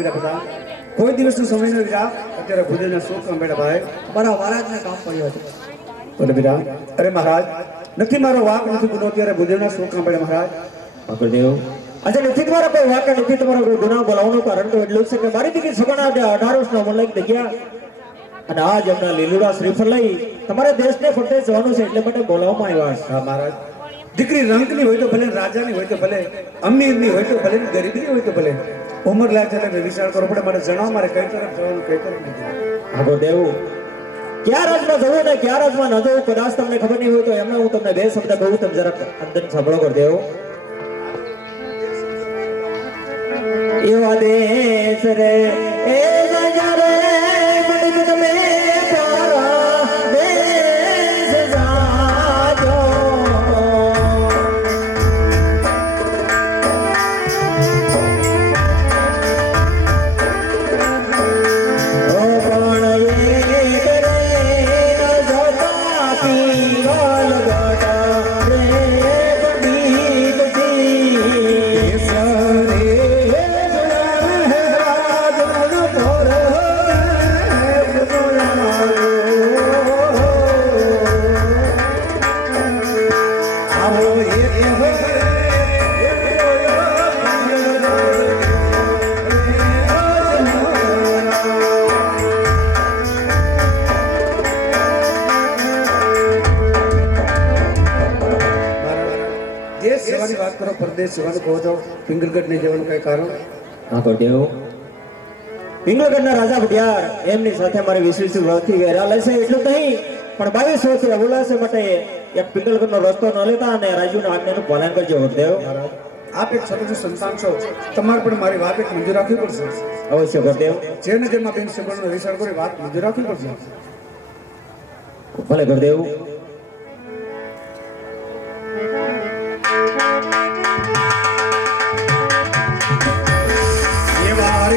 વીરા બધા કોઈ દિવસનો સમય ન વીરા અત્યારે ભુદેવના શું કામ બેઠા ભાઈ મારા મહારાજને કામ પડ્યું હતું બોલે વીરા અરે મહારાજ નથી મારો વાક નથી ગુનો અત્યારે ભુદેવના શું કામ બેઠા મહારાજ મકરદેવ આજે નથી તમારા કોઈ વાક નથી તમારો કોઈ ગુનાહ બોલાવવાનું કારણ તો એટલું છે કે મારી દીકરી સગણા 18 વર્ષના ઉંમર લઈ ગયા અને આજ એમના લીલુડા શ્રીફળ લઈ તમારા દેશને ફરતે જવાનું છે એટલે માટે બોલાવવામાં આવ્યા છે હા મહારાજ દીકરી રંગની હોય તો ભલે રાજાની હોય તો ભલે અમીરની હોય તો ભલે ગરીબની હોય તો ભલે ઉંમર લાગે એટલે વિચાર કરવો પડે મારે જણાવો મારે કઈ તરફ જવાનું કઈ તરફ નહીં મકરદેવ ક્યાં રાજમાં જવું ને ક્યાં રાજમાં ન જવું કદાચ તમને ખબર નહીં હોય તો એમને હું તમને બે શબ્દ કહું તમે જરાક અંદર સાંભળો કરદેવ એવા દેશ રે એ નજરે મન તમે તારા દેશ જાજો ઓ પણ એક રે ન જોતા પીવાલ ગાટા રે પંડિત જી સરે વાત કરો પરદેશ જવાનું કહો તો પિંગલગઢ નહીં જવાનું કઈ કારણ હા કરદેવ પિંગલગઢના રાજા ભટિયાર એમની સાથે મારી 20 વર્ષથી વેરાલે છે એટલું નહીં પણ 22 વર્ષથી અબોલાશે માટે એક પિંગલગઢનો રસ્તો ન લેતા અને રાજુના આજ્ઞાનું પાલન કરજો કરદેવ આપ એક છોટું સંતાન છો તમારે પણ મારી વાત એક મંજૂર રાખવી પડશે અવશ્ય કરદેવ જેને જેમાં બેન સગણનો વિચાર કરી વાત મંજૂર રાખવી પડશે ભલે કરદેવ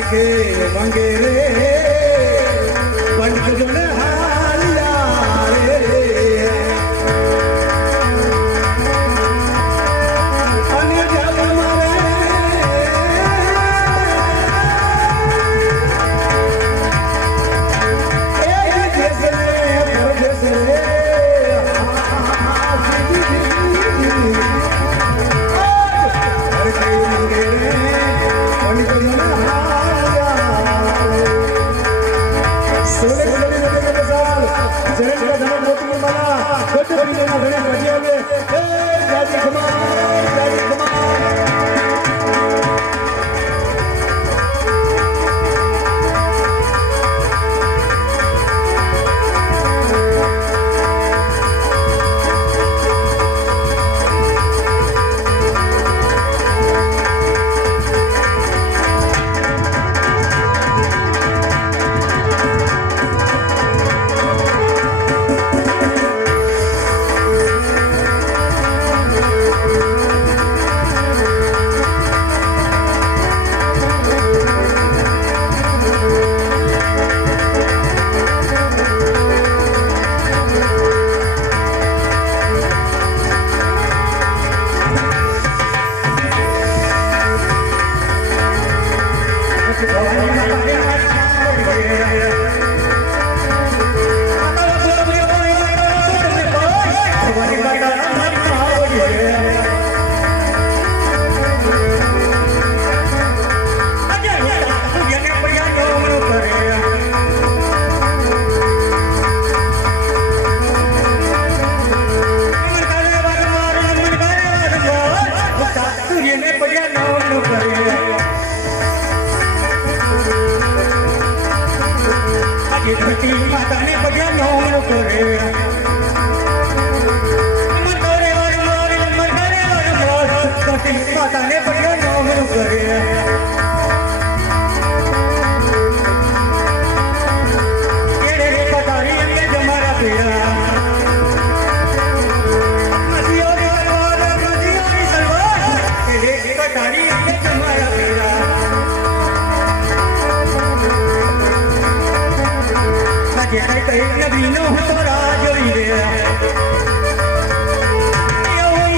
के मंगेरे पंडित जन हालिया रे अन्य जग मारे एक देश में परदेश रे हर के मंगेरे पंडित जन सोने सोने नदी के बसाल जरे का धन मोती की माला छोटे बड़ी में घड़े बजिया में ए जाजी कमाल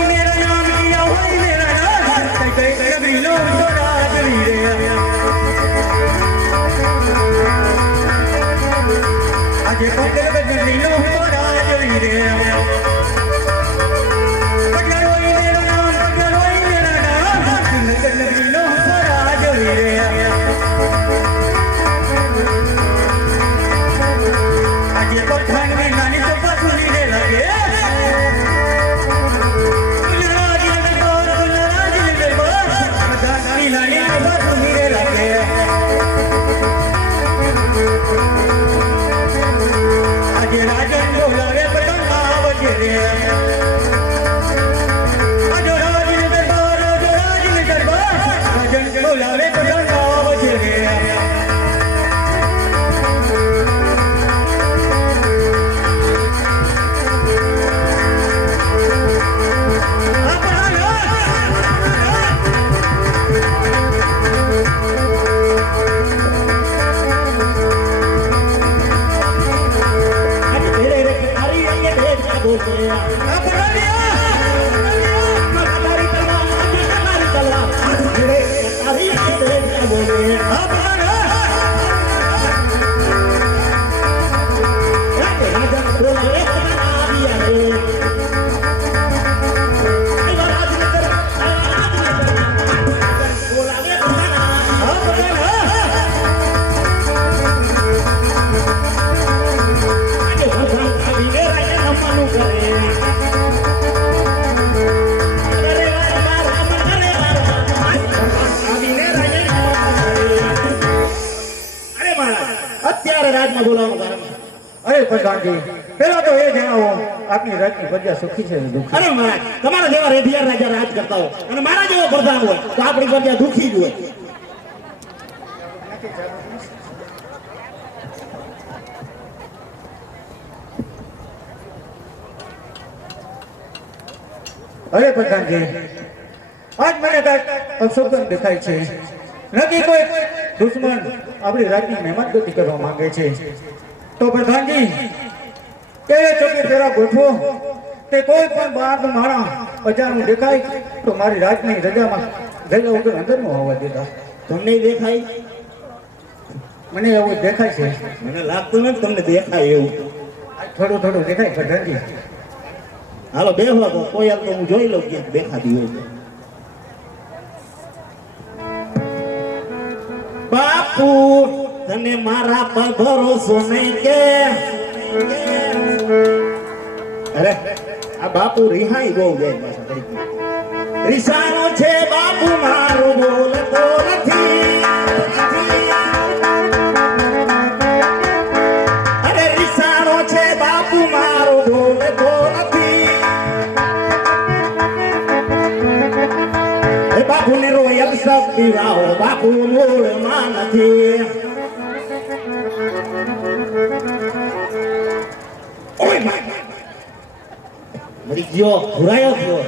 मेरा नाम किया मेरा नाम જોઈ રે અત્યારે રાજમાં બોલાવવાનું કારણ અરે પ્રધાનજી પેલા તો એ જણાવો આપની રાજની પ્રજા સુખી છે કે દુઃખી? અરે મહારાજ તમારા જેવા રેઢિયાર રાજા રાજ કરતા હોય અને મારા જેવો પ્રધાન હોય તો આપણી પ્રજા દુઃખી જ હોય. અરે પ્રધાનજી આજ મને કાંઈક અપશબ્દ દેખાય છે. નક્કી કોઈ દુશ્મન આપણી રાજની મહેમાનગતિ કરવા માંગે છે. તો પ્રધાનજી કે ચોકી ફેરા ગોઠવો તે કોઈ પણ બહારનું માણસ અજાણું દેખાય તો મારી રાજની રજામાં રજા વગર અંદર ન આવવા દેતા. તમને દેખાય? મને એવું દેખાય છે. મને લાગતું નથી તમને દેખાય એવું. થોડું થોડું દેખાય પ્રધાનજી. હાલો બેહવા તો કોઈ આમ તો હું જોઈ લઉં કે દેખાતી હોય તો. બાપુ તને મારા પર ભરોસો નહીં કે? અરે આ બાપુ રિહાઈ બહુ જાય પાછા કરી. રિસાણો છે બાપુ મારો બોલતો નથી. અરે રિસાણો છે બાપુ મારો બોલતો નથી. એ બાપુ ને રોય અક્ષર પીવાઓ બાપુ મૂળમાં નથી. ઓય મરી ગયો ભુરાયો થયો.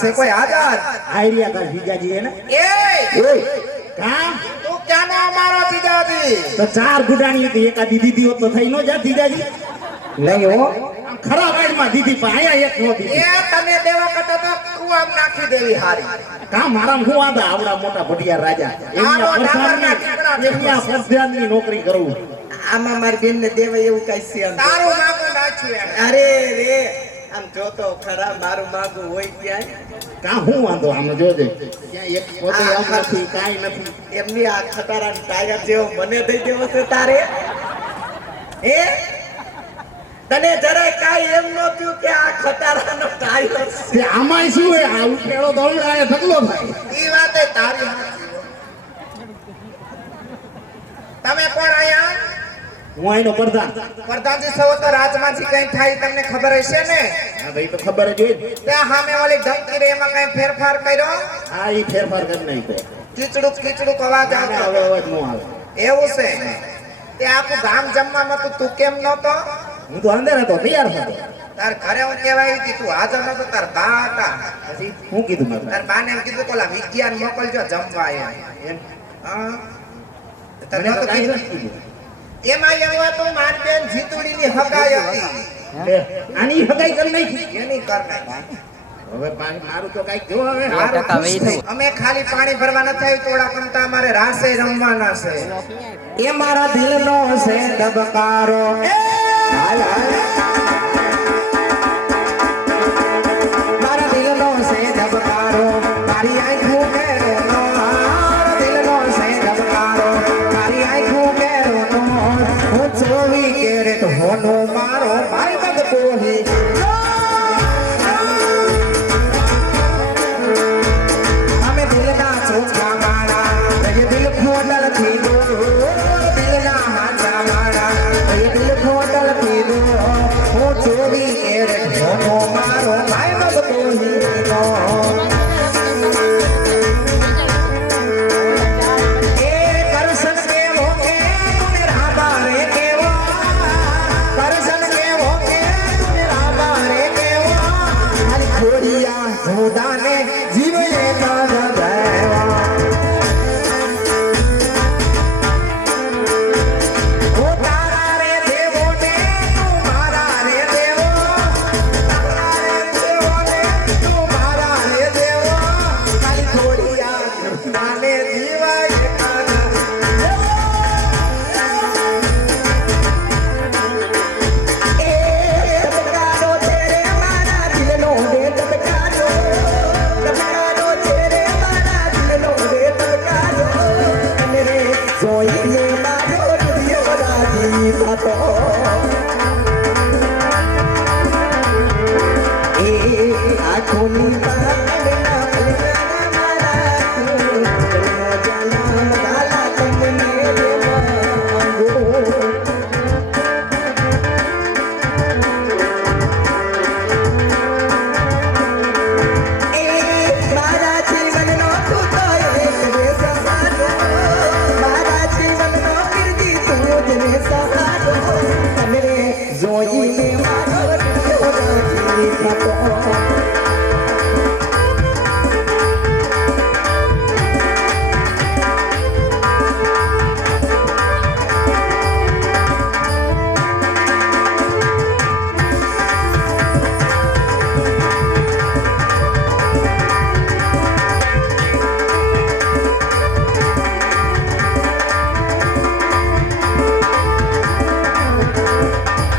છે કોઈ હાજર આઈરિયા કા જીજાજી હે ને એ ઓય કામ તું ક્યાંનો અમારો જીજાજી તો ચાર ગુડાણી હતી એકાદી દીધી હોત તો થઈ નો જા જીજાજી નહીં હો આમ ખરા વાડમાં દીધી પણ આયા એક નો દીધી એ તને દેવા કરતા તો કુવામ નાખી દેવી હારી કામ મારામાં હું આંધા આવડા મોટા ભટિયા રાજા એમની ફરજિયાતની નોકરી કરું આમાં મારી બેન ને દેવાય એવું કઈ છે આમ. તારું માગું નાખ્યું એમ અરે રે આમ જોતો ખરા મારું માગું હોય ક્યાંય કામ હું વાંધો આમ જોજે ક્યાં એક પોતે આમ નથી કાઈ નથી એમની આ ખટારા ટાયર જેવો મને દઈ દેવો છે તારે હે તને જરાય કાઈ એમ નો થયું કે આ ખટારાનો ટાયર તે આમાંય શું હે આ ઉકેળો તો હમણાં આયા ઢગલો થાય ઈ વાતે તારી હાચી હો. તમે કોણ આયા હું આઈનો પ્રધાન પ્રધાનજી સૌ તો રાજમાંથી કઈ થાય તમને ખબર હશે ને હા ભાઈ તો ખબર જ હોય ને. ત્યાં સામે વાળી ધમકી રે એમાં કઈ ફેરફાર કર્યો આ ઈ ફેરફાર કરી નાખ્યો કીચડુક અવાજ હવે આવતો અવાજ નો આવે એવું છે તે આખું ગામ જમવામાં તું કેમ નતો હું તો અંદર હતો તૈયાર હતો તાર ઘરે હું કહેવાય હતી તું હાજર નતો તાર બા હતા પછી હું કીધું મેં તાર બાને એમ કીધું કે ઓલા વિજ્ઞાન મોકલજો જમવા એમ હા તને મને તો તો કાંઈ કીધું. નથી કીધું. એમાં એવું હતું મારી બેન જીતુડીની હગાઈ હતી લે, આની હગાઈ કરી નાખી એની કર નાખી. હવે મારું તો કાંઈક જો હવે મારું ખુશ થઈ. અમે ખાલી પાણી ભરવા નથી આવી તોડા પણ તો અમારે રાસે રમવાના છે એ મારા દિલનો છે ધબકારો મારા દિલનો છે ધબકારો મારી આંખો કેરો મારા દિલનો છે ધબકારો મારી આંખો કેરો હું 24 કેરેટ હોનો મારો ભાઈ બદ કોહી અમે દિલના ચોખા મારા એ દિલ ખોડલ થી દો દિલના હાચા મારા એ દિલ ખોડલ થી દો હું 24 કેરેટ હોનો મારો ભાઈ બદ કોહી નો એ કરશન કેવો કે તુને રાબારે કેવો કરશન કેવો કે તુને રાબારે કેવો હરી ખોડિયા જોડાને જીવે ના જગાવા ઓ તારા રે દેવો ને તું મારા રે દેવો તારા રે દેવો ને તું મારા રે દેવો હરી ખોડિયા જોડાને જીવાય કાના એ ધબકારો તેરે મારા દિલનો દે ધબકારો ધબકારો તેરે મારા દિલનો દે ધબકારો અને રે જોઈને મારો દિયો રાજી થતો એ આંખોની પારણા પલકાના મારા તું જાના વાલા તમને માંગો મારા જીવનનો તું તો એક રે સહારો મારા જીવનનો કીર્તિ તું જ રે સહારો તને જોઈને મારો દિયો રાજી થતો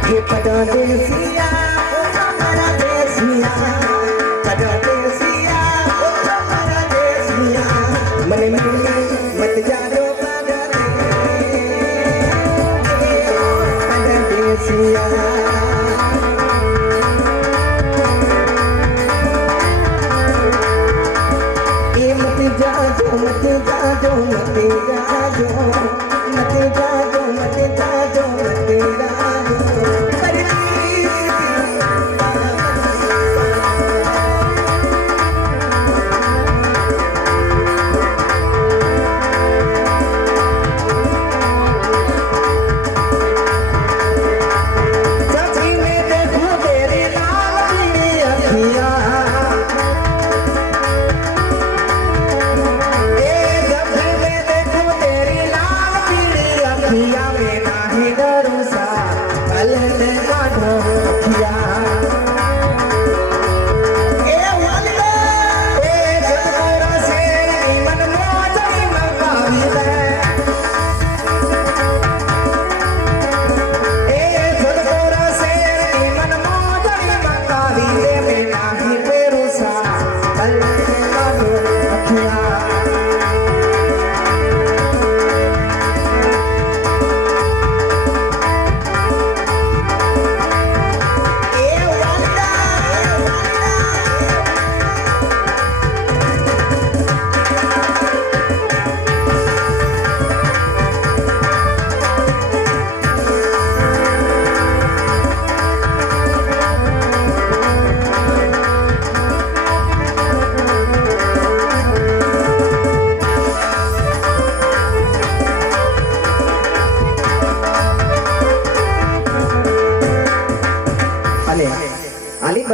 ये परदेसिया ओ हमारा देसिया परदेसिया ओ हमारा देसिया मन में मत जानो परदेसिया ए मत जाजो मत जाजो मत जाजो मत जाजो मत जाजो मत जाजो जब भी मैं देखूं तेरी लाल पीली अखियाँ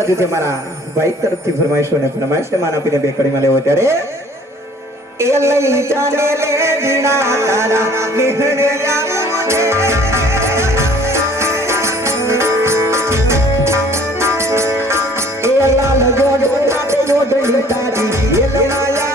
બાજુ જે મારા ભાઈ તરફથી ફરમાઈશો ને ફરમાઈશ માન આપીને બે કડીમાં લેવો ત્યારે એ લઈ જાને લે દીના તારા નિહણે આવું એ લાલ જોડ રાતે જોડ લીતાજી એ લણાયા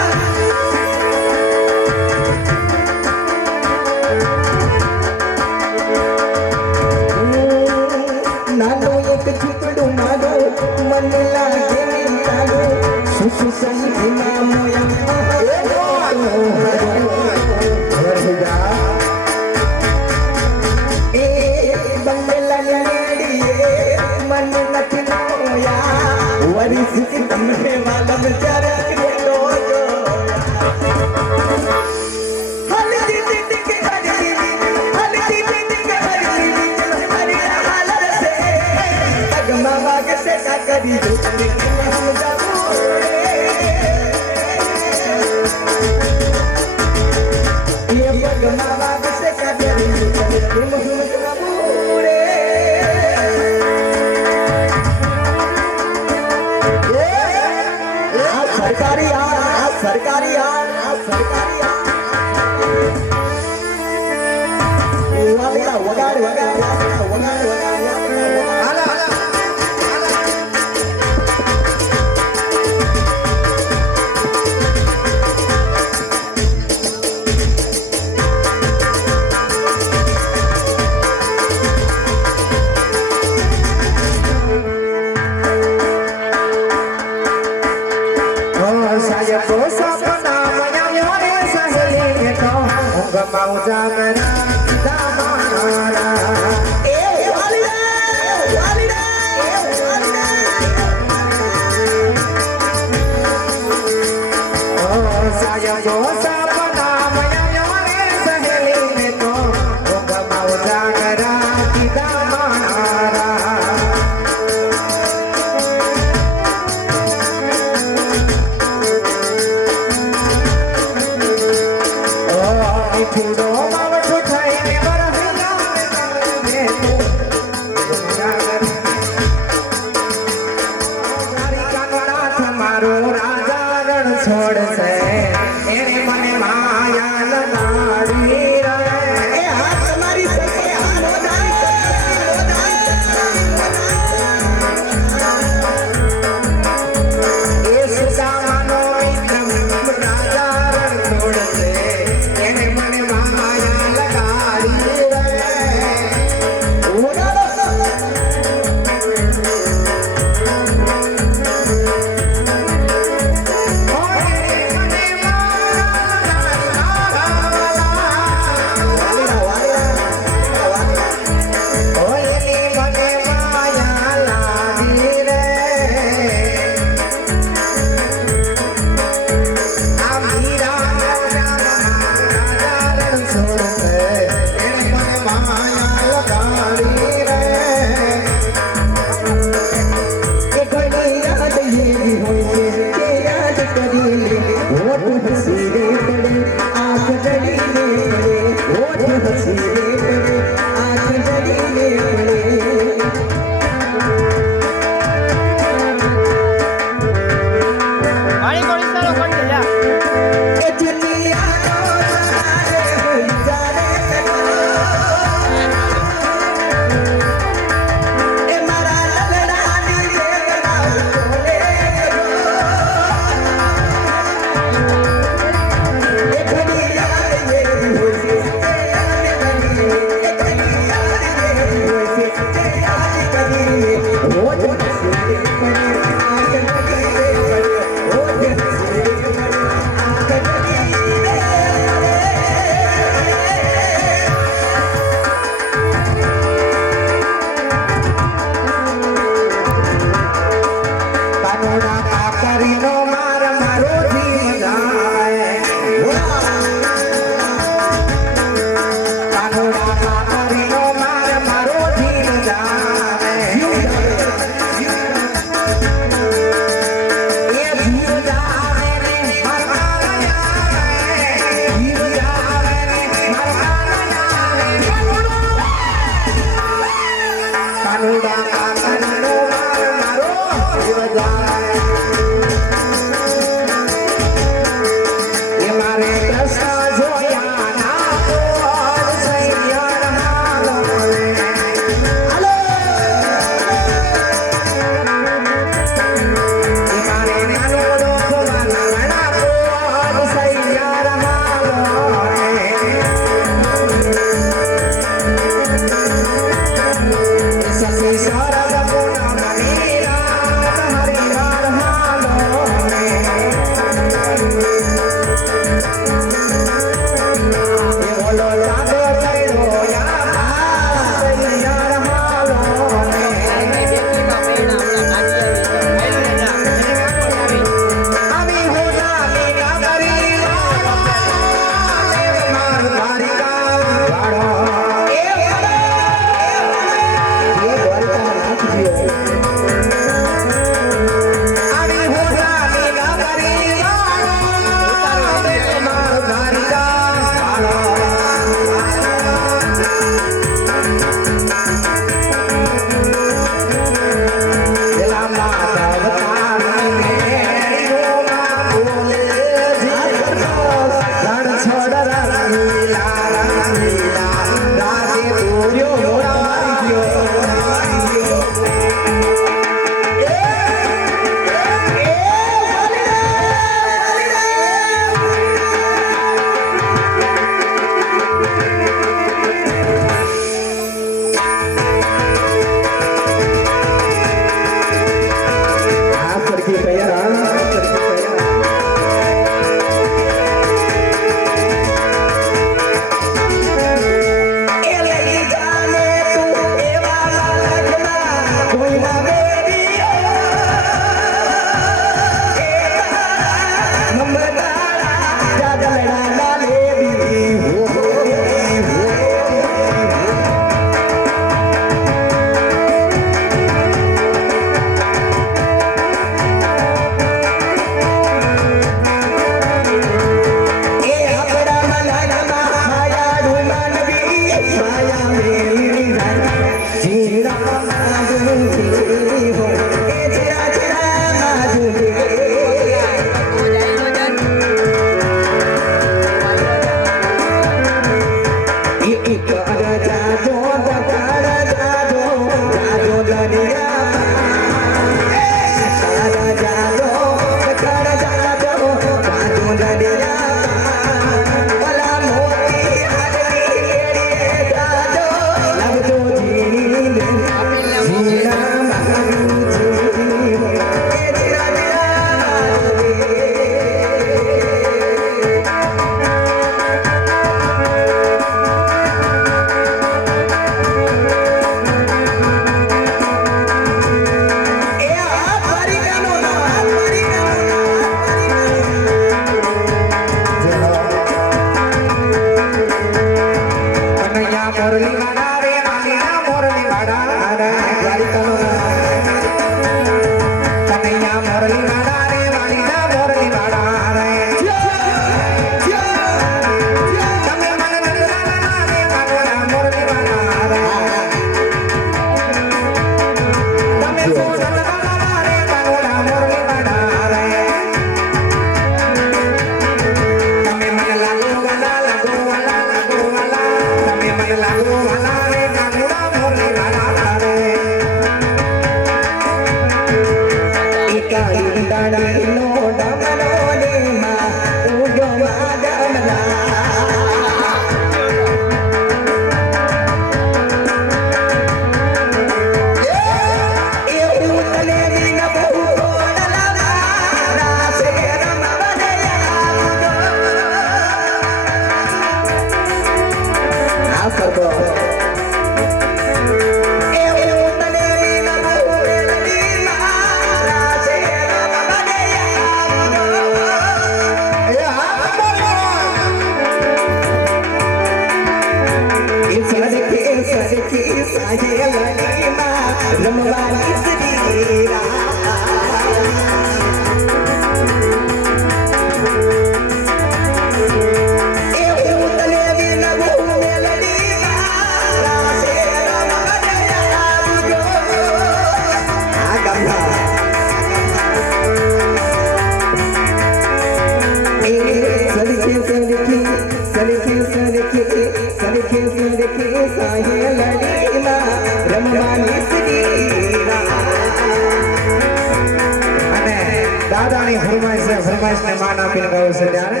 દાદાની ફરમાઈશને માન આપીને ગાયું છે ત્યારે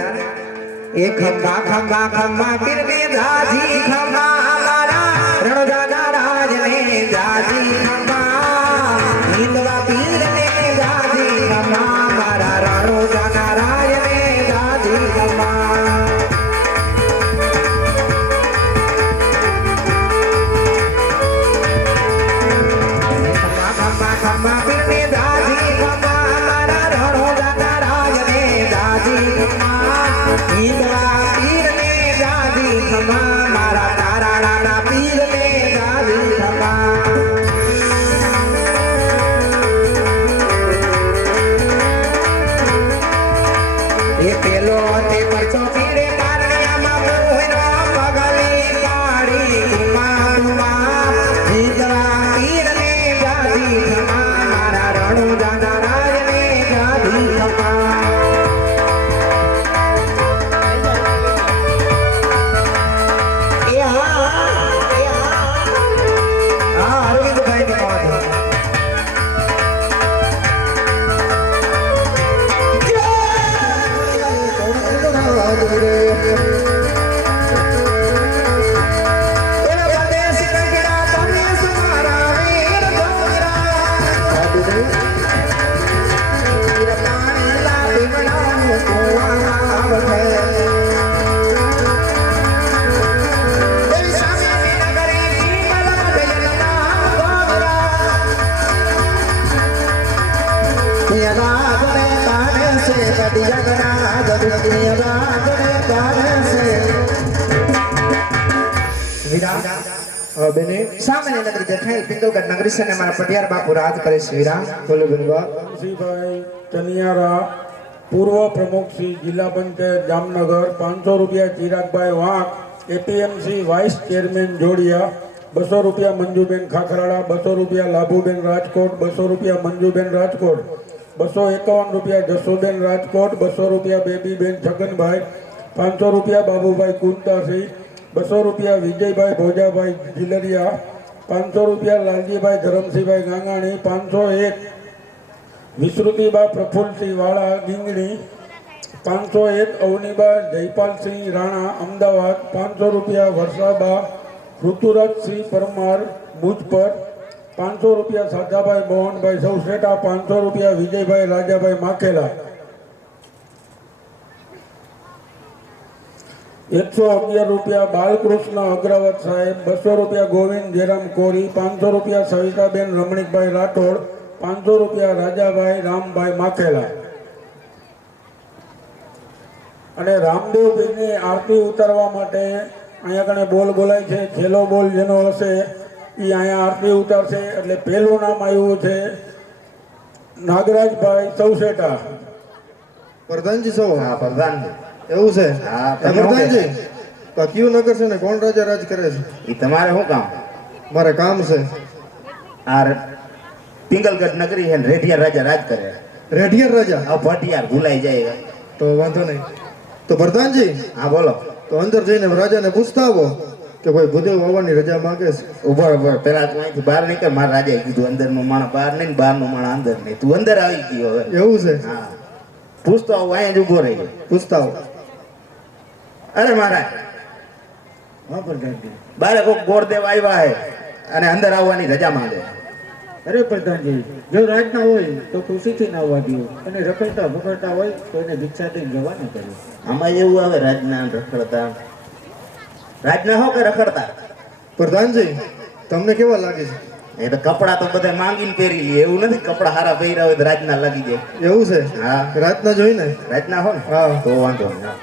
એક ખમ્મા ખમ્મા ખમ્મા પીરની જાજી ખમ્મા અમારા રણોજાના રાજને જાજી ખમ્મા હિંદવા પીરને જાજી ખમ્મા મારા રણોજાના રાજને જાજી ખમ્મા ખમ્મા ખમ્મા પીરની જાજી ખમ્મા મારા રણોજાના રાજને જાજી ખમ્મા હિંદવા પીરને જાજી ખમ્મા મારા તારાળાના પીરને જાજી ખમ્મા એ પેલો તે પરચો પીરે કારણિયામાં મોહનો પગલી પાડી કુમા કુમા હિંદવા પીરને જાજી ખમ્મા મારા રણોજાના રાજને જાજી ખમ્મા અરવિંદભાઈ સામાન્ય નગરી દેખાય પિંગલગઢ નગરી છે અને મારા પટિયાર બાપુ રાજ કરે છે વિરામ બોલો બિલવા રામસિંહભાઈ ચનિયારા પૂર્વ પ્રમુખ શ્રી જિલ્લા પંચાયત જામનગર 500 રૂપિયા ચિરાગભાઈ વાંક એપીએમસી વાઇસ ચેરમેન જોડિયા 200 રૂપિયા મંજુબેન ખાખરાળા 200 રૂપિયા લાભુબેન રાજકોટ 200 રૂપિયા મંજુબેન રાજકોટ 251 રૂપિયા જસુબેન રાજકોટ 200 રૂપિયા બેબીબેન છગનભાઈ 500 રૂપિયા બાબુભાઈ કુંતાસિંહ 200 રૂપિયા વિજયભાઈ ભોજાભાઈ જીલરિયા 500 રૂપિયા લાલજીભાઈ ધરમસિંહભાઈ ગાંગાણી 501 વિશ્રુતિબા પ્રફુલસિંહ વાળા ગીંગણી 501 અવનીબા જયપાલસિંહ રાણા અમદાવાદ 500 રૂપિયા વર્ષાબા ઋતુરાજસિંહ પરમાર મુજપર 500 રૂપિયા સાદાભાઈ મોહનભાઈ સૌસેટા 500 રૂપિયા વિજયભાઈ રાજાભાઈ માખેલા 111 રૂપિયા બાલકૃષ્ણ અગ્રવત સાહેબ 200 રૂપિયા ગોવિંદ જયરામ કોરી 500 રૂપિયા સવિતાબેન રમણીકભાઈ રાઠોડ 500 રૂપિયા રાજાભાઈ રામભાઈ માખેલા અને રામદેવભાઈની આરતી ઉતારવા માટે અહીંયા કણે બોલ બોલાય છે છેલ્લો બોલ જેનો હશે એ અહીંયા આરતી ઉતારશે એટલે પહેલું નામ આવ્યું છે નાગરાજભાઈ સૌસેટા પ્રધાનજી છો હા પ્રધાનજી એવું છે હા, એ પ્રધાનજી તો કયું નગર છે ને કોણ રાજા રાજ કરે છે એ તમારે શું કામ મારે કામ છે આ પિંગલગઢ નગરી છે ને રેઢિયા રાજા રાજ કરે રેઢિયાર રાજા આ ભટિયાર ભૂલાઈ જાય તો વાંધો નહીં તો પ્રધાનજી હા બોલો તો અંદર જઈને રાજાને પૂછતા આવો કે ભાઈ ભૂદેવ આવવાની રજા માંગે છે ઉભર ઉભર પેલા તું અહીંથી બહાર નીકળ મારા રાજાએ કીધું અંદરનું માણસ બહાર નહીં ને બહારનું માણસ અંદર નહીં તું અંદર આવી ગયો હવે એવું છે હા પૂછતો આવું અહીંયા જ ઊભો રહી પૂછતા આવો અરે મહારાજ હા પ્રધાનજી. બારે કોક ગોરદેવ આવ્યા હે અને અંદર આવવાની રજા માંગે. અરે પ્રધાનજી, જો રાજના હોય તો ખુશીથી ના આવવા દો, અને રખડતા ભૂખડતા હોય તો એને ભિક્ષા દઈને જવા ન કરે. આમાં એવું આવે રાજના રખડતા રાજના હો કે રખડતા? પ્રધાનજી તમને કેવા લાગે છે? એ તો કપડા તો બધા માંગીને પહેરી લે, એવું નથી કપડા હારા પહેર્યા હોય તો રાજના લાગી જાય. એવું છે? હા રાતના જોઈને રાજના હો ને હા. તો વાંધો નહીં.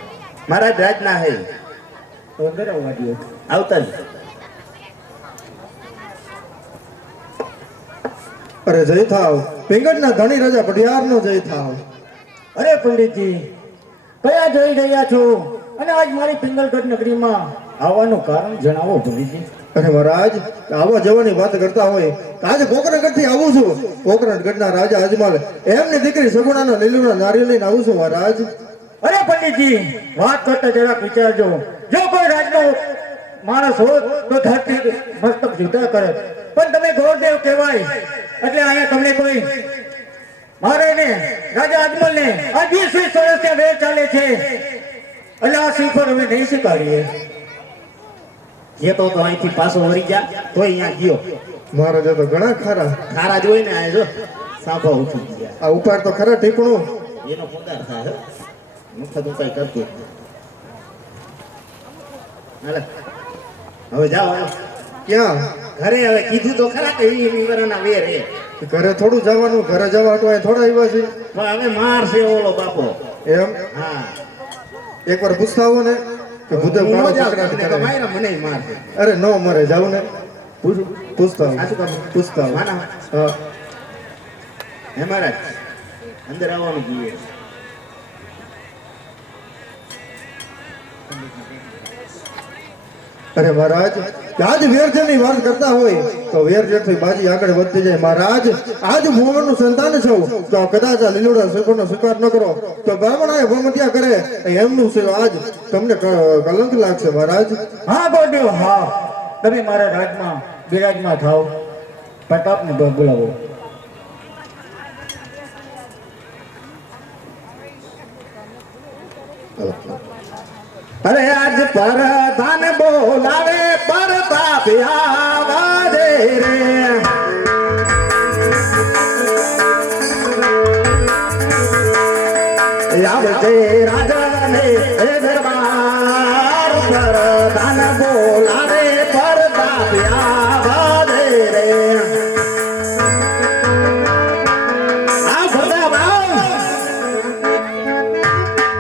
મહારાજ રાજના હે તો અંદર આવવા દો. આવતા જ. અરે જય થાવ પેંગટના ધણી રાજા પઢિયારનો જય થાવ. અરે પંડિતજી, કયા જઈ રહ્યા છો અને આજ મારી પિંગલગઢ નગરીમાં આવવાનું કારણ જણાવો પંડિતજી. અરે મહારાજ આવવા જવાની વાત કરતા હોય તો આજે પોકરણગઢથી આવું છું. પોકરણગઢના રાજા અજમાલ એમની દીકરી સગુણાના લીલુના નારિયેળ લઈને આવું છું મહારાજ. અરે પંડિતજી, વાત કરતા જરાક વિચારજો. જો કોઈ રાજનો માણસ હોત તો ધરતી મસ્તક જુદા કરે, પણ તમે ગોરદેવ કહેવાય એટલે અહીંયા તમને કોઈ મારે ને રાજા અજમલ ને આ 20 વર્ષથી વેર ચાલે છે, એટલે આ સિંહ પર અમે નહીં સ્વીકારીએ. જે તો અહીંથી પાછો વળી જા તો અહીંયા ગયો. મહારાજા તો ઘણા ખારા. ખારા જોઈ ને આ જો સાંભા ઉઠી ગયા. આ ઉપાડ તો ખરા ટીપણું. એનો પગાર થાય મુખત ઉપાય કરતું. હાલે હવે જાઓ હાલો. ક્યાં? ઘરે હવે કીધું તો ખરા કે 20 વર્ષના વેર હે, ઘરે થોડું જવાનું, ઘરે જવા તો અહીં થોડા આવ્યા છે. પણ હવે મારશે ઓલો બાપો. એમ હા એકવાર પૂછતા આવો ને કે ભૂદેવ હું કાળો ન જાઉં, ચક્રાટ તમને કરે. તો માર્યા મને મારશે. અરે નો મરે જાવ ને. પૂછતા આ શું આવો કામ? પૂછતા આવો. માના હા હે મહારાજ અંદર આવવાનું જોઈએ. અરે મહારાજ આજ વેરજેરની વાત કરતા હોય તો વેરજેરથી બાજી આગળ વધતી જાય. મહારાજ આજ ભુવનનું સંતાન છો તો કદાચ આ લીલોડા સુખનો સ્વીકાર ન કરો તો બ્રાહ્મણાએ ભમત્યા કરે એમનું છે આજ તમને કલંક લાગશે મહારાજ. હા ગોરદેવ, હા, તમે મારા રાજમાં બિરાજમાં થાવ. પ્રતાપને બોલાવો. અરે આજ પરધાન બોલાવે પરતાપ આવાજે રે. આવજે રાજાને એ દરબાર પરધાન બોલાવે પરતાપ આવાજે રે. આ બધા રાજ્ય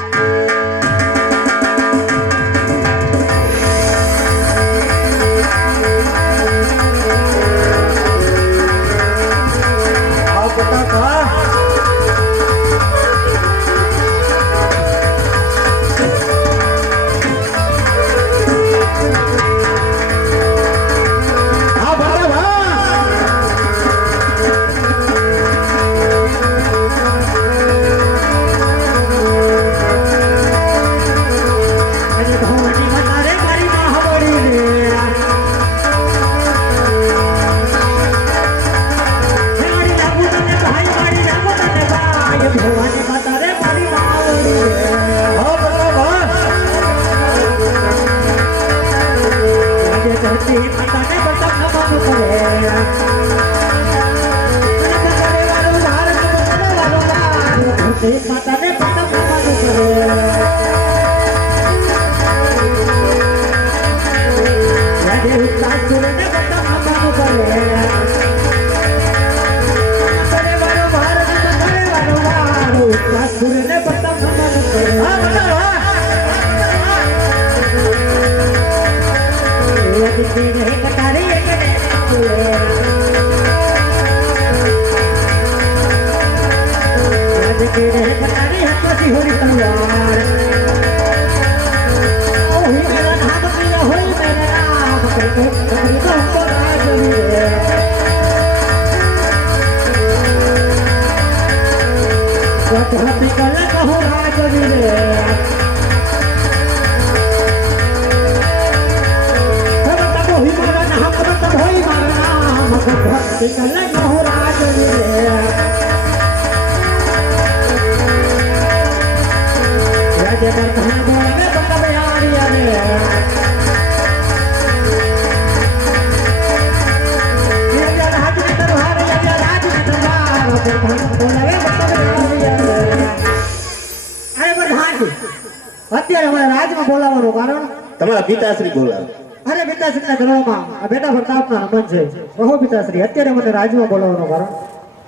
બોલાવવાનું કારણ? તમારા પિતાશ્રી બોલાવે. અરે પિતાશ્રીના ઘરમાં આ બેટા પ્રતાપના નમન છે. કહો પિતાશ્રી, અત્યારે મને રાજમાં બોલાવવાનું કારણ?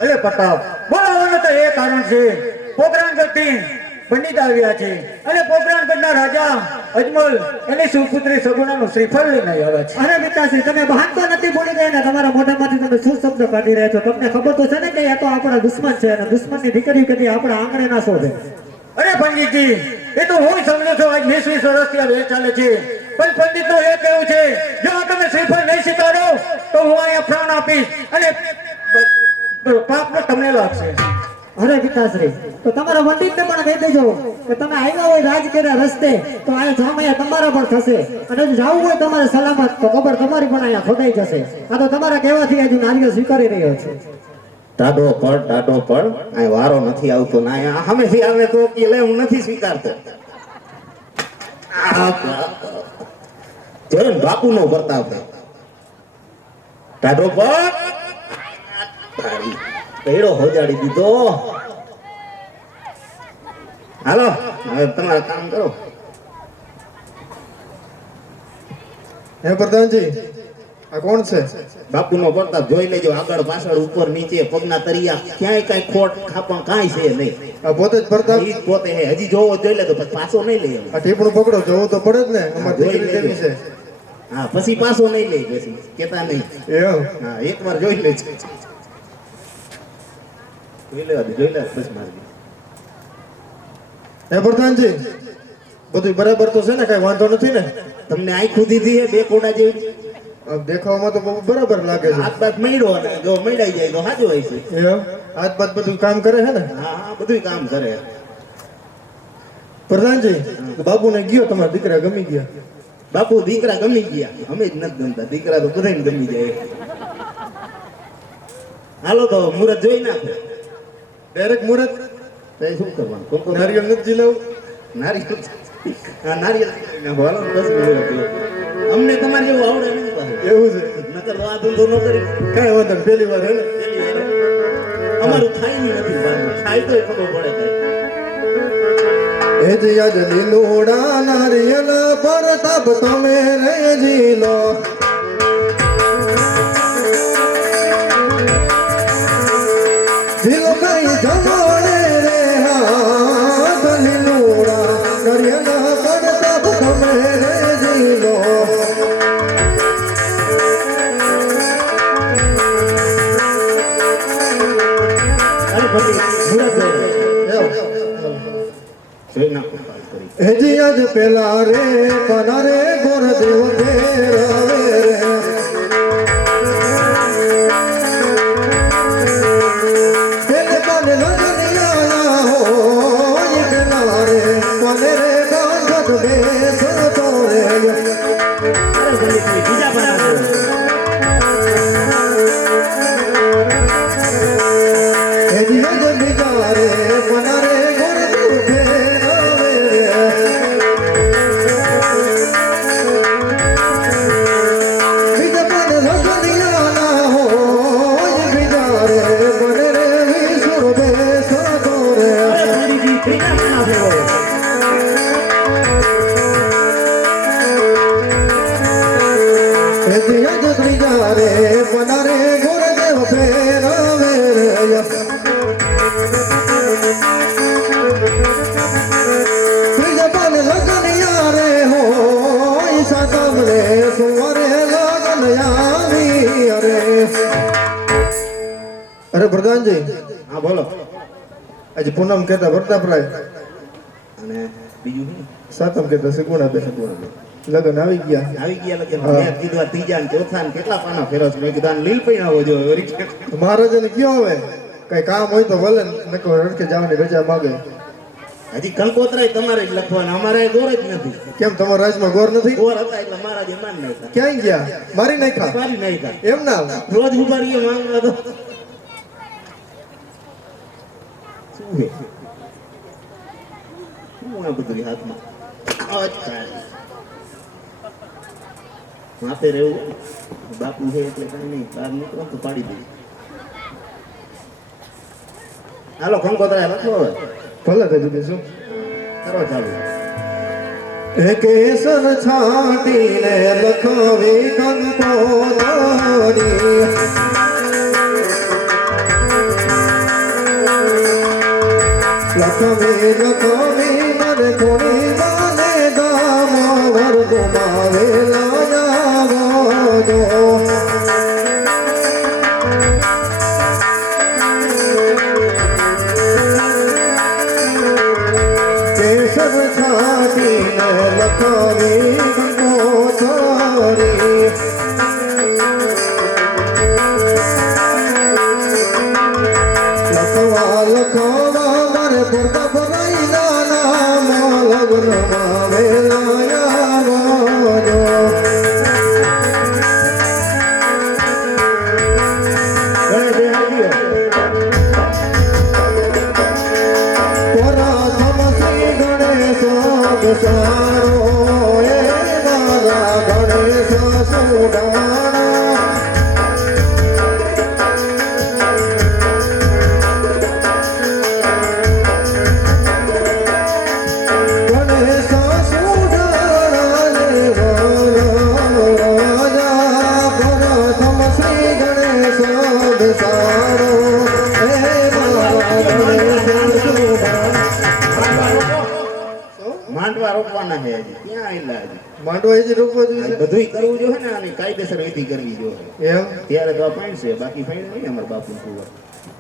અરે પ્રતાપ, બોલાવવાનું તો એ કારણ છે, પોકરાણગઢથી પંડિત આવ્યા છે અને પોકરાણગઢના રાજા અજમલ એની સુપુત્રી સગુણાનું શ્રીફળ લઈને આવ્યા છે. અરે પિતાશ્રી, તમે ભાન તો નથી ભૂલી ગયા ને? તમારા મોઢામાંથી તમે શું શબ્દ કાઢી રહ્યા છો? તમને ખબર તો છે ને કે એ તો આપણા દુશ્મન છે અને દુશ્મનની દીકરી કદી આપણા આંગણે ના શોધે. અરે પંડિતજી, એ તો હું સમજુ છું આજ 20 વર્ષથી આ વેચ ચાલે છે, પણ પંડિતનું એ કહેવું છે જો તમે શ્રીફળ નહીં સ્વીકારો તો હું અહીંયા પ્રાણ આપીશ અને પાપનો તમને લાગશે. અરે પિતાશ્રી, તો તમારા પંડિતને પણ કહી દેજો કે તમે આવ્યા હોય રાજ કર્યા રસ્તે તો અહીંયા જામૈયા તમારા પણ થશે, અને જો જવું હોય તમારે સલામત તો ખબર તમારી પણ અહીંયા ખોટાઈ જશે. આ તો તમારા કહેવાથી હજુ નારિયેળ સ્વીકારી રહ્યો છે. ટાઢો પડ આ વારો નથી આવતો ના અહીંયા હમેથી આવે તો કે લે હું નથી સ્વીકારતો. જોયો ને બાપુનો પ્રતાપ. ટાઢો પડ પેડો હોજાડી દીધો. હાલો હવે તમારા કામ કરો. હે પ્રધાનજી, આ કોણ છે? બાપુનો પ્રતાપ જોઈ લેજો, આગળ પાછળ ઉપર નીચે પગના તરિયા ક્યાંય કઈ ખોટ ખાપણ કાંઈ છે નહીં. આ પોતે જ પ્રતાપ? ઈ જ પોતે હે. હજી જોવો જોઈ લે તો પછી પાછો નહીં લઈ આવે. આ ટીપણું પકડો, જોવું તો પડે જ ને. અમારી જોઈ દીકરી કેવી છે? હા પછી પાછો નહીં લઈ, પછી કેતા નહીં. એમ? હા એકવાર જોઈ લેજો. જોઈ લેવા દે, જોઈ લે પછી મારી. હે પ્રધાનજી, બધું બરાબર તો છે ને? કઈ વાંધો નથી ને? તમને આંખું દીધી હે બે કોડા જેવી? આમ દેખાવામાં તો બહુ બરાબર લાગે છે. હાથ બાત મળ્યો અને જો મળાઈ જાય તો સાચું હોય છે. એમ? હાથ બાદ બધું કામ કરે છે ને? હા હા બધું કામ કરે. પ્રધાનજી, બાબુને ગયો તમારા દીકરા ગમી ગયા? બાપુ દીકરા ગમી ગયા, અમે જ નથી ગમતા. દીકરા તો બધાને ગમી જાય. હાલો તો મુહૂર્ત જોઈ નાખો. ડાયરેક્ટ મુહૂર્ત? તો એ શું કરવાનું? કોણ કોણ? નારિયેળ નથી જીલાવું? નારિયેળ. હા નારિયેળ નાખો. હાલો બસ મુહૂર્ત જોઈ. અમને તમારે જેવું આવડે નહીં પાછું. એવું છે? નકર આ ધંધો ન કરી. કઈ વાંધો નહીં, પહેલી વાર હે ને? અમારું થાય નથી બાજુ. થાય તો ખબર પડે. એ જ યાદ લીલુડા નારિયેલ પ્રતાપ તમે રે જીલો. જીલો કઈ જમાડે રે હાથ લીલુડા નારિયેલ પ્રતાપ તમે રે જીલો. અરે પછી મુહૂર્ત જોઈ નાખો. હેજી આજ પેલા રે પના રે ગોરદેવ ઘેર આવે રે. પેલે કાને લગનિયા હોય પેલા રે કોને રે ગાંઠ બેસતો રે. અરે ભલે બીજા બનાવો. હેજી આજ બીજા રે પના રે ગોરદેવ ઘેર આવે રે. બીજા કાને લગનિયા ના હોય બીજા રે કોને રે વિસુર બેસતો રે. અરે થોડી બીજા બનાવો. હેજી આજ ત્રીજા રે પના રે ગોરદેવ ઘેર આવે રે. ત્રીજા પાને લગનિયા રે હોય સાતમ રે સુવરે લગન આવી રે. અરે પ્રધાનજી, હા બોલો. આજે પૂનમ કહેતા પ્રતાપરાય, અને બીજું શું? સાતમ કહેતા સગુણાબેન. લગન આવી ગયા. આવી ગયા લગન. મેં કીધું આ ત્રીજા ને ચોથા ને કેટલા પાના ફેરસ. મેં કીધું આને લીલ પણ આવો જોઈએ. મહારાજાને કયો હવે કઈ કામ હોય તો ભલે નકો રડકે જવાની રજા માગે. હજી કંકોત્રાય તમારે જ લખવાના, અમારે ગોર જ નથી. કેમ તમારા રાજમાં ગોર નથી? ગોર હતા એટલે મહારાજે માન નાખ્યા. ક્યાંય ગયા? મારી નાખ્યા? મારી નાખ્યા. એમ ના રોજ ઉભા રહીએ માંગવા તો શું હે? શું આ બધું હાથમાં? માથે રહેવું. બાપુ છે એટલે કઈ નહીં. બહાર નીકળો તો પાડી દે. હાલો કંકોત્રાય લખો હવે. ભલે થઈ જશે. શું કરો ચાલુ. એ કેસર છાંટીને લખાવી કંકોત્રી લખાવી મને કોણી માને ગામ વર્ગમાં વેલા આવજો કેસર છાંટીને લખાવી કંકોત્રી લખવા મારે પૂરતા ભરાઈલા નામ લગ્નમાં વેલા આવજો પ્રથમ શ્રી ગણેશ સારો એ મારા ગણેશ સુડાણા ગણેશ સુડાણા રાજા પ્રથમ શ્રી ગણેશ સારો એ મારા ગણેશ સુડાણા માંડવા રોપવાના છે હજી ક્યાં આયેલા હજી માંડવા હજી રોપવા જોઈએ બધુંય કરવું જોઈએ ને અને કાયદેસર વિધિ કરવી જોઈએ એમ ત્યારે તો આ ફાઈન છે બાકી ફાઈન નહીં અમારા બાપુ કુંવર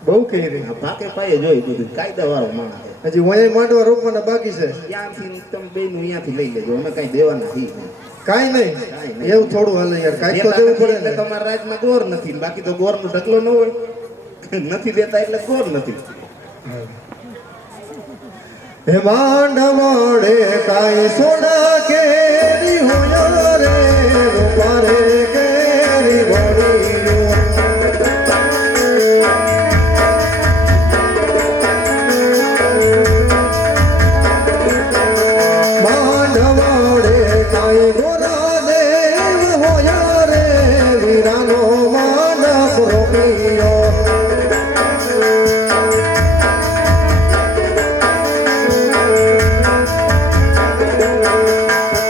બહુ કહી રહી આ પાકે પાયે જોઈ બધું કાયદા વાળો માણસ છે હજી વયા માંડવા રોપવાના બાકી છે ત્યાંથી તમે બેનું અહીંયાથી લઈ લેજો અમે કઈ દેવાના નથી કાંઈ નહીં એવું થોડું હાલે યાર કાંઈ તો દેવું પડે એટલે ને તમારા રાજમાં ગોર નથી ને બાકી તો ગોરનો ઢગલો ન હોય નથી દેતા એટલે ગોર નથી હે માંડવાડે કાંઈ સોના કેરી હોય રે રૂપારે કેરી વળીયો માંડવાડે કાંઈ ગોરા દેવ હોય રે વીરાનો માંડપ રોપિયો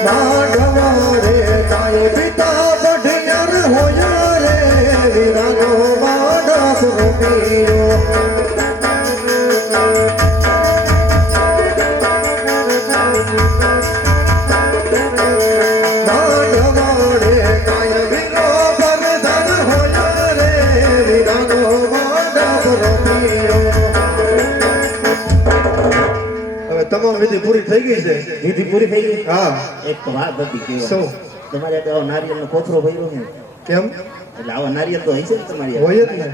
માંડવાડે કાંઈ પિતા પઢિયાર હોય રે વીરાનો માંડપ રોપિયો માંડવાડે કાંઈ વીરો પરધાન હોય રે વીરાનો માંડપ રોપિયો હવે તમામ વિધિ પૂરી થઈ ગઈ છે વિધિ પૂરી થઈ ગઈ હા એક તો વાત હતી કે શું તમારે તો નારિયેળનો કોથરો ભર્યો છે કેમ એટલે આવા નારિયેળ તો હશે ને તમારી હોય જ ને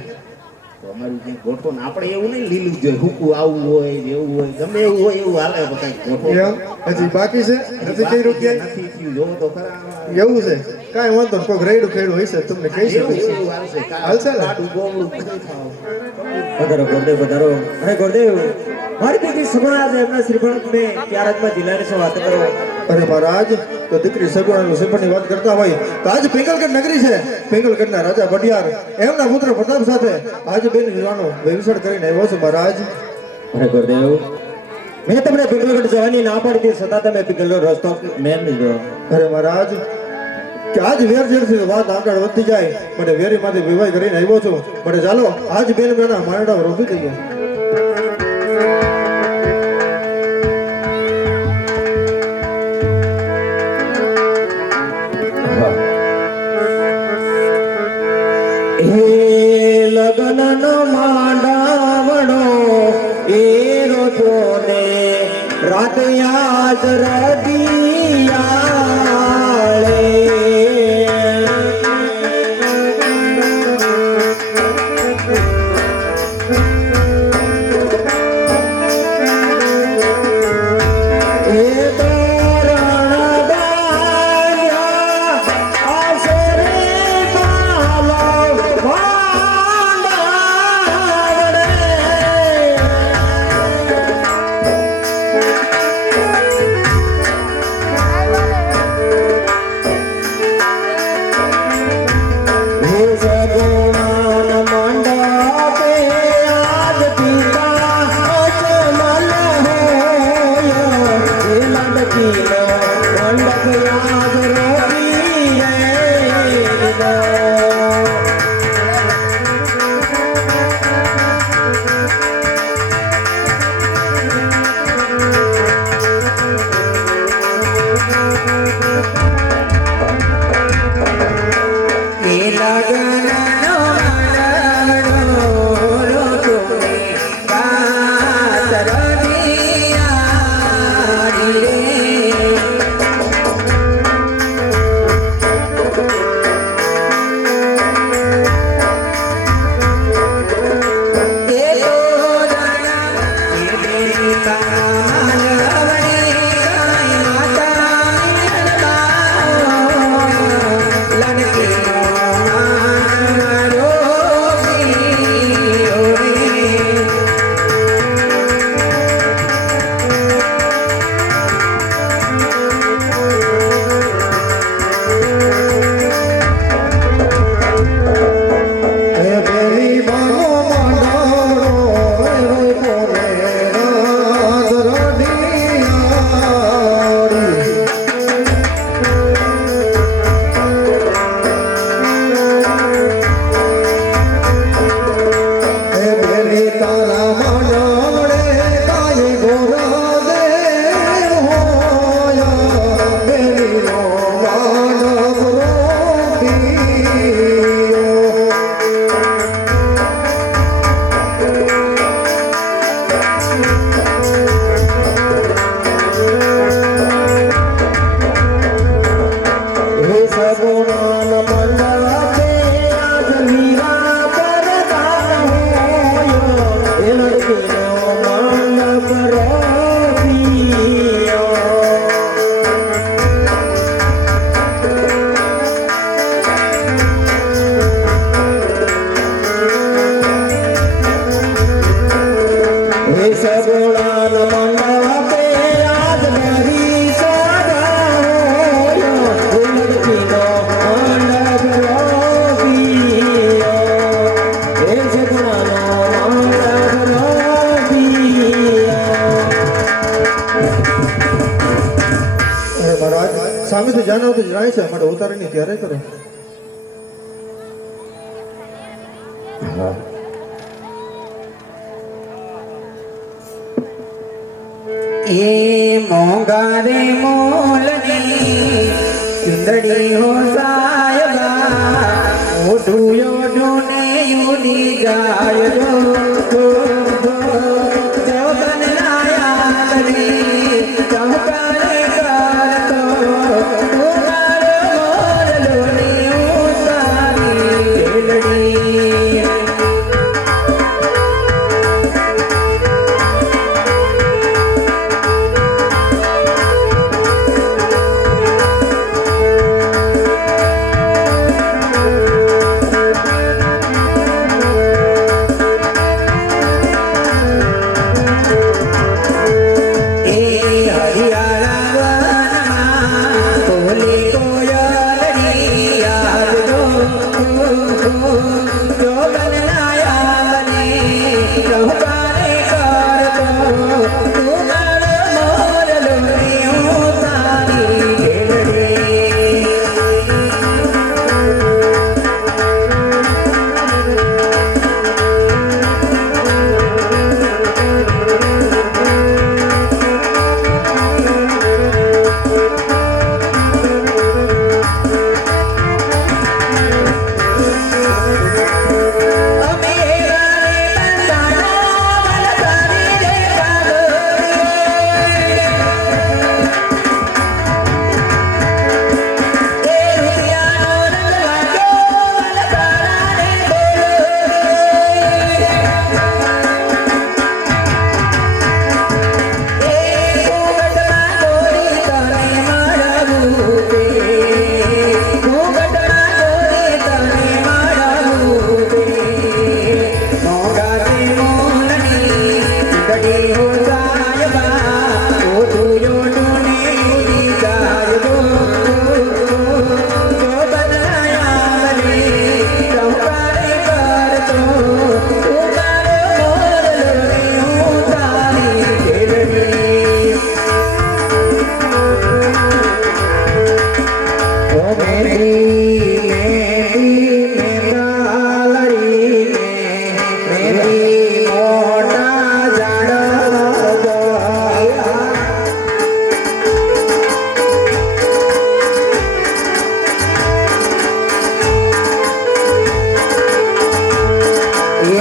તો અમારું કંઈક ગોઠવો ને આપણે એવું નહીં લીલું જોઈએ હુકું આવું હોય એવું હોય ગમે એવું હોય એવું હાલે તો કંઈક ગોઠવો એમ હજી બાકી છે નથી કઈ રૂપિયા નથી થયું જોવો તો ખરા એવું છે કાંઈ વાંધો નહીં. કોઈક રેડું ખેડું હશે તમને કહી એવું શકું એવું હાલશે હાલશે ને? કાડું ગોમડું બધું ખાવ પધારો ગુરુદેવ પધારો. અરે ગુરુદેવ મારી દીકરી સગુણા આજે એમના શ્રીફળને ત્યારજમાં જિલ્લાની શું વાત કરો અરે મહારાજ તો દીકરી સગુણાનું શ્રીફળની વાત કરતા હોય તો આજ પિંગલગઢ નગરી છે. પિંગલગઢના રાજા બડિયાર એમના પુત્ર પ્રતાપ સાથે આજ બેન વિવાનો વ્યવસાય કરીને આવ્યો છે મહારાજ. અરે ગુરુદેવ મેં તમને પિંગલગઢ જવાની ના પાડી હતી છતાં તમે પિંગલનો રસ્તો મેન લીધો. અરે મહારાજ કે આજ વેરઝેરથી વાત આગળ વધતી જાય મને વેરીમાંથી વિવાહ કરીને આવ્યો છું. મને ચાલો આજ બેન બેના માંડવા રોપી દઈએ. હે લગ્નનો માંડાવડો એ રોજો ને રાત યાદ રદિયાળે એ તોરણ દાયા આશરે પાલો માંડાવડે એ લગનનો માળવડો રોટોને કાતરડિયારી રે. સામેથી જાણો તો જણાય છે માટે ઉતારીની ત્યારે કરો. એ મોંઘારે મોલની ચુંદડી હો સાયબા ઓઢું ઓઢું ને યુડી જાય જોગન નાયાદની ચમકારે કરતો ઉગાડ મોરલોની ઉસારી ખેલડી.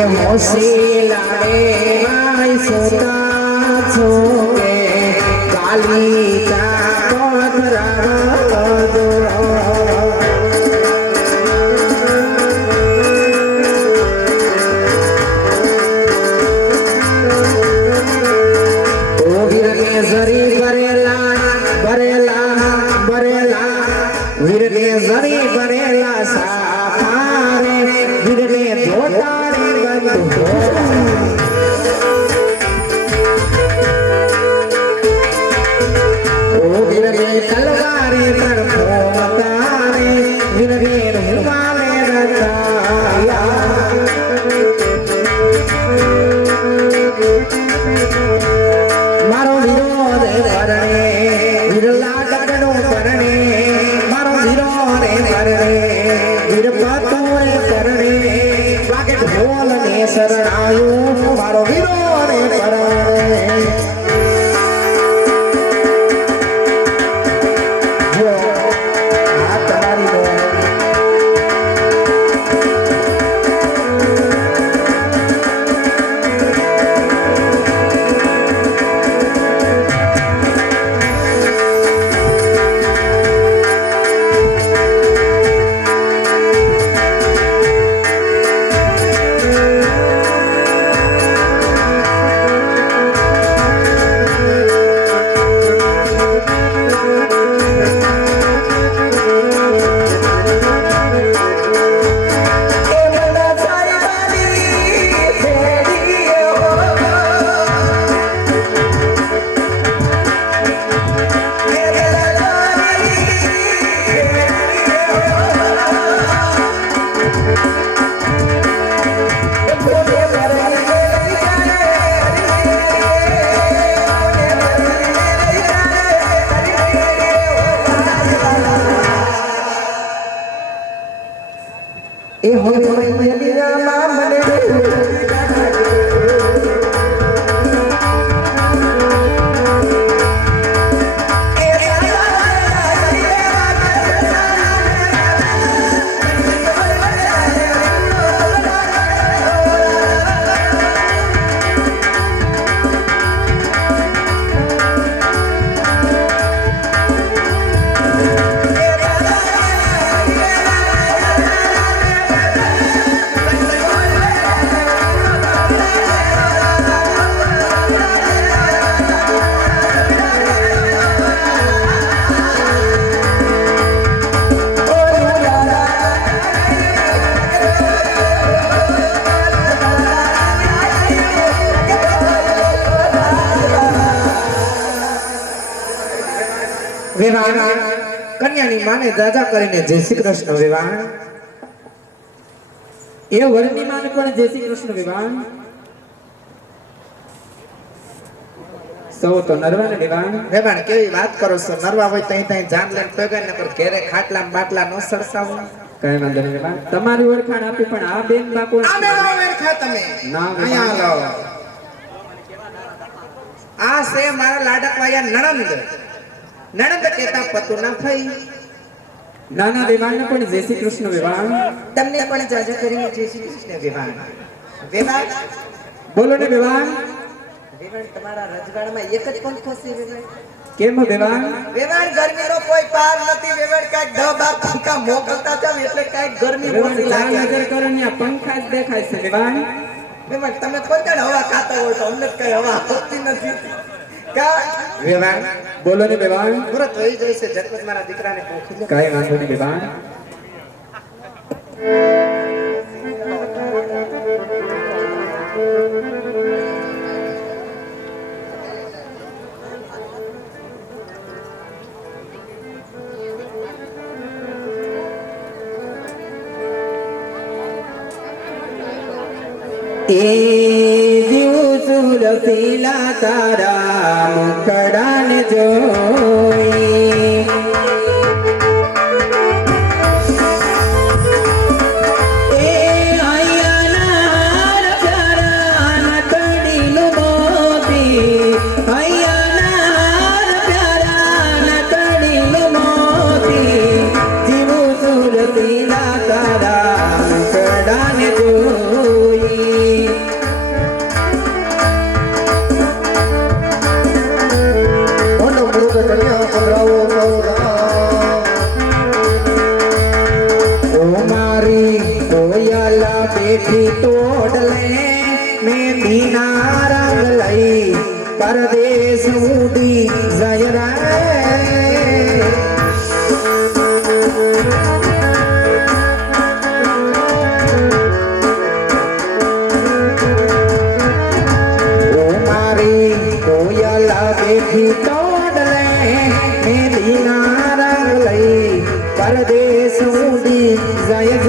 હોશી લાડે માય સોતા છોકે કાલી ચાપત રાવદો ઓ વીરને ઝરી ભરેલા ભરેલા ભરેલા વીરને ઝરી ભરેલા સાફારે વીરને જોટાડે બંધુ ઓ વીરને તલવારે તરફો મતારે વીરને રૂમાલે રચાયા મારો વિરોધ પરણે વિરલા ડગડો પરણે મારો વિરોધ પરણે વીર પાતોરે પરણે વાગે ઢોલ ને શરણાયું મારો વિરોધ પરણે જો આ તમારી એ હોય મેલીના મને વેવાણ કન્યાની માને દાદા કરીને જય શ્રી કૃષ્ણ વેવાણ એ વરની માને પણ જય શ્રી કૃષ્ણ વિવાન સૌ તો નરવાને વિવાન વેવાણ કેવી વાત કરો છો નરવા હોય તઈ તઈ જાન લઈને પગાર ન કર ઘેરે ખાટલા બાટલા નો સડસાવો કઈ વાંધો નહીં વિવાન તમારી ઓળખાણ આપી પણ આ બેન બાપુ આમે નો વેરખા તમે ના અહીંયા લાવો આ છે મારા લાડકવાયા નણંદ નણંદ કેતા પતુના ફઈ નાના વિવાનને પણ જય શ્રી કૃષ્ણ વિવાન તમને પણ જાજા કરીને જય શ્રી કૃષ્ણ વેવાણ વેવાણ બોલો ને વિવાન વેવાણ તમારા રજવાડામાં એક જ પંખો છે વેવાણ કેમ વિવાન વેવાણ ગરમીનો કોઈ પાર નથી વેવાણ કાંઈક 10-12 પંખા મોકલતા જાવ એટલે કાંઈક ગરમી વિવાન ઓછી જ્યાં લાગે નજર કરો ને પંખા જ દેખાય છે વિવાન વેવાણ તમે કોઈ દાડ હવા ખાતા હોય તો અમને કઈ હવા આવતી નથી કા વેવાણ બોલો ને વિવાન મુરત થઈ જાય છે જગત મારા દીકરાને પોખી લે કઈ વાંધો નહીં વિવાન એ દિવસુર પીલા તારા મુકડાને જોઈ એ હૈયાના પ્યારા નકડીનું મોતી હૈયાના પ્યારા નકડીનું મોતી દિવસુર પીલા તારા મુકડાને જોઈ બેઠી તોડલે મેંદીના રંગ લઈ પરદેશ ઉડી જાય રે બેઠી તોડલે મેંદીના રંગ લઈ પરદેશ ઉડી જાય